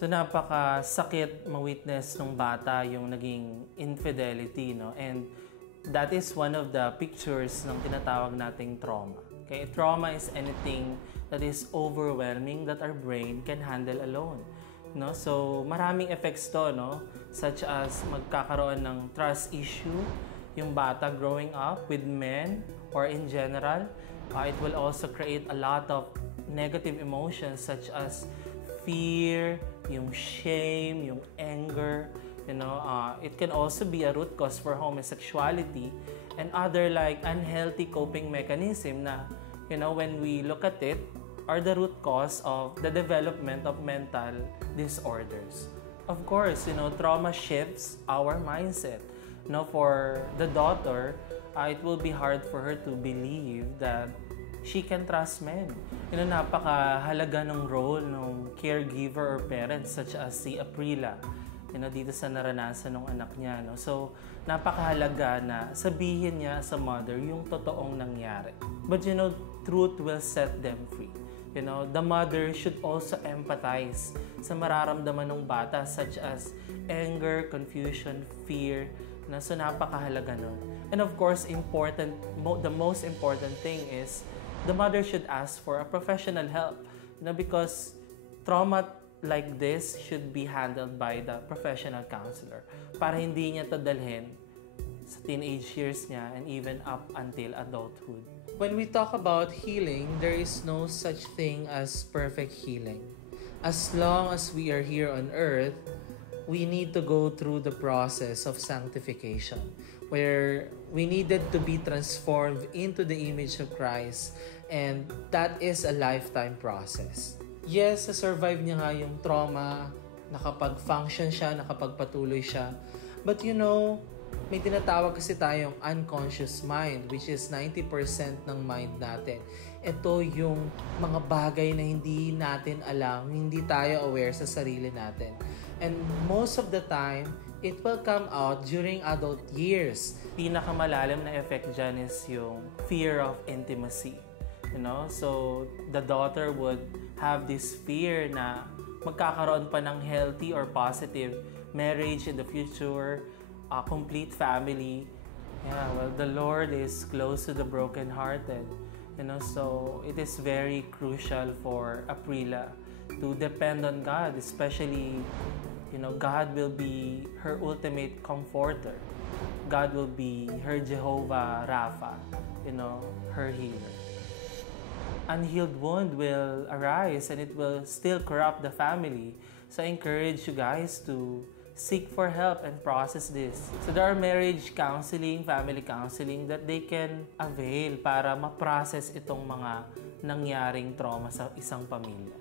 So napakasakit ma-witness ng bata yung naging infidelity, no? And that is one of the pictures ng tinatawag nating trauma. Okay? Trauma is anything that is overwhelming that our brain can handle alone. No? So maraming effects to, no? Such as magkakaroon ng trust issue, yung bata growing up with men or in general. It will also create a lot of negative emotions such as fear, yung shame, yung anger. It can also be a root cause for homosexuality and other like unhealthy coping mechanism na, when we look at it, are the root cause of the development of mental disorders. Of course, trauma shifts our mindset. For the daughter, it will be hard for her to believe that she can trust men. Napakahalaga ng role ng caregiver or parents such as si Aprila, dito sa naranasan ng anak niya. So, napakahalaga na sabihin niya sa mother yung totoong nangyari. But truth will set them free. The mother should also empathize sa mararamdaman ng bata such as anger, confusion, fear. So, napakahalaga nun. And of course, the most important thing is the mother should ask for a professional help. Because trauma like this should be handled by the professional counselor para hindi niya to dalhin sa teenage years niya and even up until adulthood. When we talk about healing, there is no such thing as perfect healing. As long as we are here on earth, we need to go through the process of sanctification, where we needed to be transformed into the image of Christ, and that is a lifetime process. Yes, survive niya nga yung trauma, nakapag-function siya, nakapagpatuloy siya, but may tinatawag kasi tayong unconscious mind, which is 90% ng mind natin. Ito yung mga bagay na hindi natin alam, hindi tayo aware sa sarili natin. And most of the time, it will come out during adult years. Pinakamalalim na effect dyan is yung fear of intimacy. So the daughter would have this fear na magkakaroon pa ng healthy or positive marriage in the future, a complete family. The Lord is close to the brokenhearted. So it is very crucial for Aprila to depend on God, especially, God will be her ultimate comforter. God will be her Jehovah Rapha, her healer. Unhealed wound will arise and it will still corrupt the family. So I encourage you guys to seek for help and process this. So there are marriage counseling, family counseling that they can avail para ma-process itong mga nangyaring trauma sa isang pamilya.